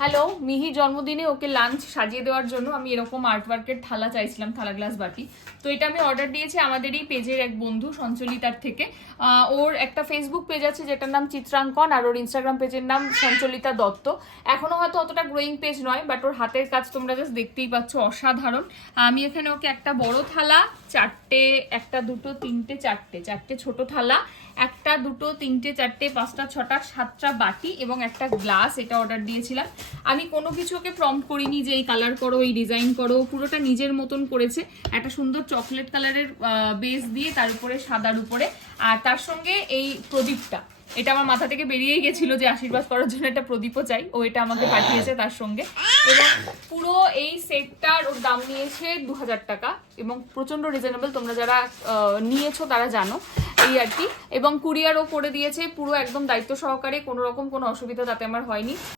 Hello, মিহি জন্মদিনে ওকে lunch সাজিয়ে দেওয়ার জন্য আমি এরকম আর্টওয়ার্কের থালা চাইছিলাম, থালা গ্লাস বাটি। তো এটা আমি অর্ডার দিয়েছি আমাদেরই পেজের এক বন্ধু সঞ্চলিতার থেকে। ওর একটা ফেসবুক পেজ আছে যেটার নাম চিত্রাঙ্কন, আর ওর ইনস্টাগ্রাম পেজের নাম সঞ্চলিতা দত্ত। এখনো হয়তো অতটা গ্রোয়িং পেজ নয়, বাট ওর হাতের কাজ তোমরা জাস্ট দেখতেই পাচ্ছ, অসাধারণ। আমি এখানে ওকে একটা বড় থালা, চারটে, একটা দুটো তিনটে চারটে, চারটে ছোট থালা, একটা দুটো তিনটে চারটে পাঁচটা ছটা সাতটা বাটি এবং একটা গ্লাস, এটা অর্ডার দিয়েছিলাম। আমি কোনো কিছু ওকে প্রম্পট করিনি যে এই কালার করো, এই ডিজাইন করো, পুরোটা নিজের মতন করেছে। একটা সুন্দর চকলেট কালারের বেস দিয়ে তার উপরে সাদার উপরে, আর তার সঙ্গে এই প্রদীপটা, এটা আমার মাথা থেকে বেরিয়েই গেছিল যে আশীর্বাদ করার জন্য একটা প্রদীপও চাই, ও এটা আমাকে পাঠিয়েছে তার সঙ্গে। এবং পুরো এই সেটটার ওর দাম নিয়েছে 2000 টাকা এবং প্রচণ্ড রিজনেবল, তোমরা যারা নিয়েছো তারা জানো এই আর কি। এবং কুরিয়ারও করে দিয়েছে পুরো একদম দায়িত্ব সহকারে, কোনো রকম কোনো অসুবিধা তাতে আমার হয়নি।